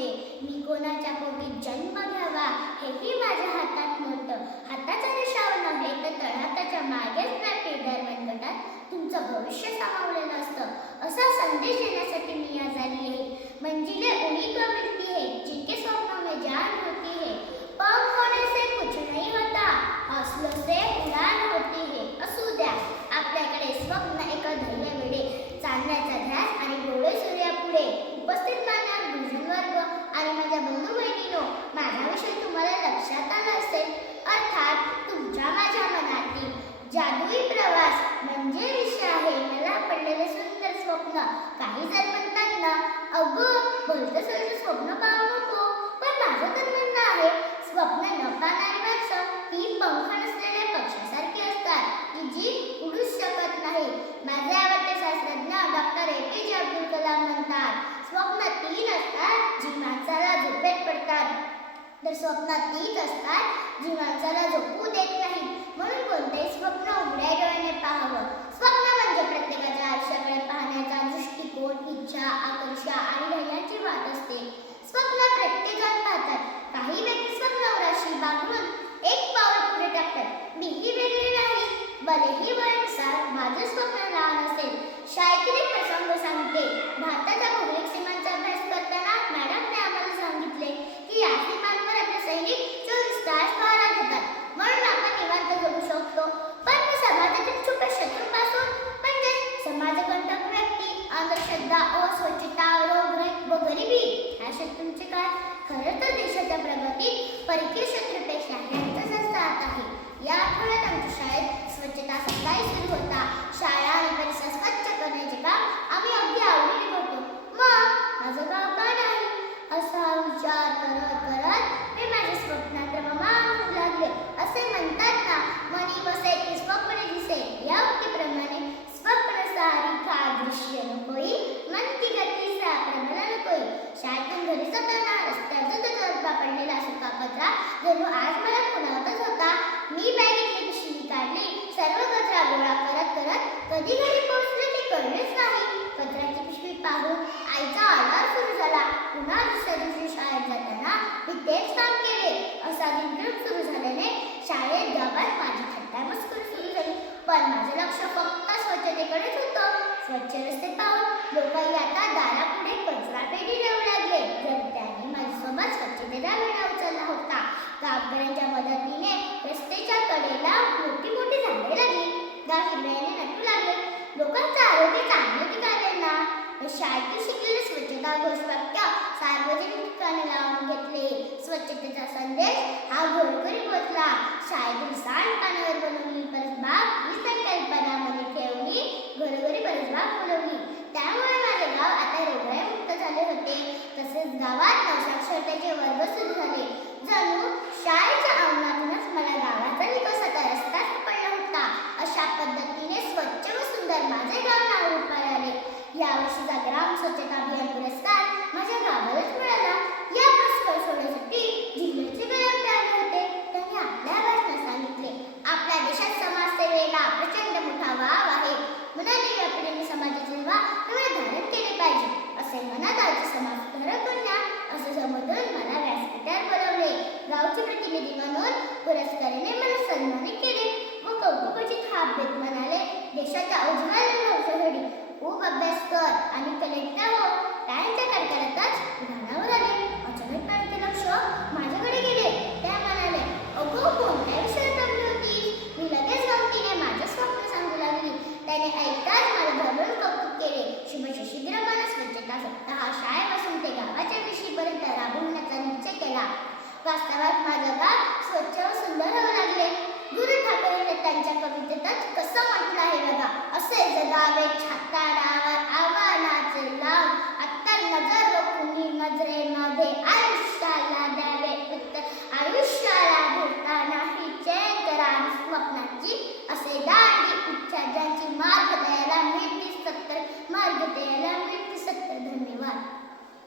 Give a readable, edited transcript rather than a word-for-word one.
होते. मी कोणाच्या पोटी जन्म घ्यावा हेही माझ्या हातात नव्हतं. हाताच्या रेषावर नव्हे तर तळहाताच्या मागेच पिढ्यार मनगटात तुमचं भविष्य सामावलेलं असतं असा संदेश देण्यासाठी मी आज आली आहे. मंजिले उड़ी तो मिलती है जिनके स्वप्नों में जान होती है. पंख होने से कुछ नहीं होता, हौसलों से उड़ान होती है. असू द्या आपल्याकडे स्वप्न एका धैर्य वेळे चालण्याचा ध्यास आणि डोळे सूर्यापुढे. उपस्थित मान्यवर गुरुजनवर्ग आणि माझ्या बंधू बहिणींनो, माझ्याविषयी तुम्हाला लक्षात आलं असेल. अर्थात तुमच्या माझ्या मनातील जादुई प्रवास म्हणजे विषय आहे मला पडलेले सुंदर स्वप्न. काही जण म्हणतात ना, अगं भलतं सगळं स्वप्न पाहू नको, पण माझं तर म्हणणं आहे स्वप्न न पाहणारी माणसं ही पंख नसलेल्या पक्षासारखी असतात की जी उडूच शकत नाही. माझे आवडते शास्त्रज्ञ डॉक्टर APJ अब्दुल कलाम म्हणतात, स्वप्न 3 असतात जी माणसाला झोपेत पडतात, तर स्वप्न 3 असतात जी माणसाला झोपू देत नाही. म्हणून कोणतेही स्वप्न उघड्या डोळ्याने पाहावं. स्वप्न म्हणजे प्रत्येकाच्या आयुष्याकडे पाहण्याचा दृष्टिकोन, इच्छा, आकांक्षा आणि ध्येयाची वाट असते. स्वप्न प्रत्येकजण पाहतात. काही व्यक्ती स्वप्नावराशी बांधून एक पाऊल पुढे टाकतात. मीही वेगळी नाही. भलेही वयानुसार माझं स्वप्न लहान असेल. शाळेतील एक प्रसंग सांगते. भारताच्या भौगोलिक सीमांचा अभ्यास करताना मॅडमने आम्हाला सांगितले की या सीमांवर आपले सैनिक 24 तास पहारा घेतात, म्हणून आपण निवांत जगू शकतो. पण समाजातील छुप्या शत्रूंपासून म्हणजे समाजकंटक व्यक्ती, अंधश्रद्धा, अस्वच्छता, रोग व गरिबी ह्या शत्रूंचे काय? खरं तर देशाच्या प्रगतीत परकीय शत्रूपेक्षा ह्यांचाच जास्त हात आहे. या आठवड्यात आमच्या शाळेत स्वच्छता सप्ताह सुरू होता. शाळा आणि परिसर स्वच्छ करण्याचे काम आम्ही अगदी आवडीने करतो. मग माझं गाव का नाही असा विचार करत करत मी माझ्या स्वप्नात रममान होऊ लागले. असे म्हणतात ना, मनी वसे की स्वप्न दिसे, या उक्तीप्रमाणे स्वप्न सारिखा दृश्य नकोई, मन की गती सा प्रबल नकोई. शाळेतून घरी जाताना रस्त्यावर जरबा पडलेला सुका कचरा जणू आज मला खुणावतच होता. मी बॅगेतली पिशवी काढली. सर्व कचरा गोळा करत करत कधी घरी पोहोचले ते कळलेच नाही. कचऱ्याची पिशवी पाहून आईचा आधार सुरू झाला. पुन्हा दुसऱ्या दिवशी शाळेत जाताना मी तेच काम केले. असा दिनक्रम सुरू झाल्याने शाळेत गावात माझी थट्टा मस्करी सुरू झाली. पण माझं लक्ष फक्त स्वच्छतेकडेच होतं. स्वच्छ रस्ते पाहून लोकही आता दारापुढे कचरा पेटी लावू लागले. जर त्यांनी माझ्यासोबत स्वच्छतेचा विडा उचलला होता. गावकऱ्यांच्या मदतीने रस्त्याच्या कडेला मोठी मोठी झाडे लागली. गाव हिरव्याने नटू लागले. लोकांचं आरोग्य चांगलं टिकाले ना. शाळेतून शिकलेले स्वच्छता घोषवाक्य सार्वजनिक ठिकाणी लावून घेतले. स्वच्छतेचा संदेश हा घरोघरी पोहोचला. शाळेतील सांडपाण्यावर बनवलेली परसबाग ही संकल्पना मध्ये ठेवली. घरोघरी परसबाग बोलवली. त्यामुळे माझे गाव आता रोगराईमुक्त झाले होते. तसेच गावात नवसाक्षरतेचे वर्ग सुरू झाले. जणू शाळेच्या अंगणातूनच मला गावाचा विकासाचा रस्ता सापडला होता. अशा पद्धतीने स्वच्छ व सुंदर माझे गाव नाव रूपाला आले. यावर्षीचा ग्राम स्वच्छता अभियान पुरस्कार माझ्या गावालाच मिळाला. या पुरस्कार सोहळ्यासाठी जिल्ह्याचे कलाम आले होते. त्यांनी आपल्या भाषणात सांगितले, आपल्या देशात समाजसेवेला प्रचंड मोठा वाव आहे. म्हणाले या पिढीने समाजाची सेवा धारण केले पाहिजे. असे मनात आजी समाज कन्या असे संबोधून मला व्यासपीठावर बोलवले. गावचे प्रतिनिधी म्हणून पुरस्काराने मला सन्मानित केले व कौतुकाची थाप देत म्हणाले, देशाच्या उज्ज्वल भविष्यासाठी खूप अभ्यास कर आणि कलेक्टर हो. त्यांच्या कडकडातच उधाणावर आले. अचानक त्यांचे लक्ष माझ्याकडे गेले. त्या म्हणाले, अगो कोणत्या विषयात जमली होती? मी लगेच गमतीने माझं स्वप्न सांगू लागली. त्याने ऐकताच मला भरून कौतुक केले. शीघ्र मला स्वच्छता सप्ताह शाळेपासून ते गावाच्या विषयीपर्यंत राबवण्याचा निश्चय केला. वास्तवात माझं गाव स्वच्छ व सुंदर होऊ लागले. गुरु ठाकरेंनी त्यांच्या कवितेतच कसं म्हटलं आहे बघा, असे जगावे छाताडावर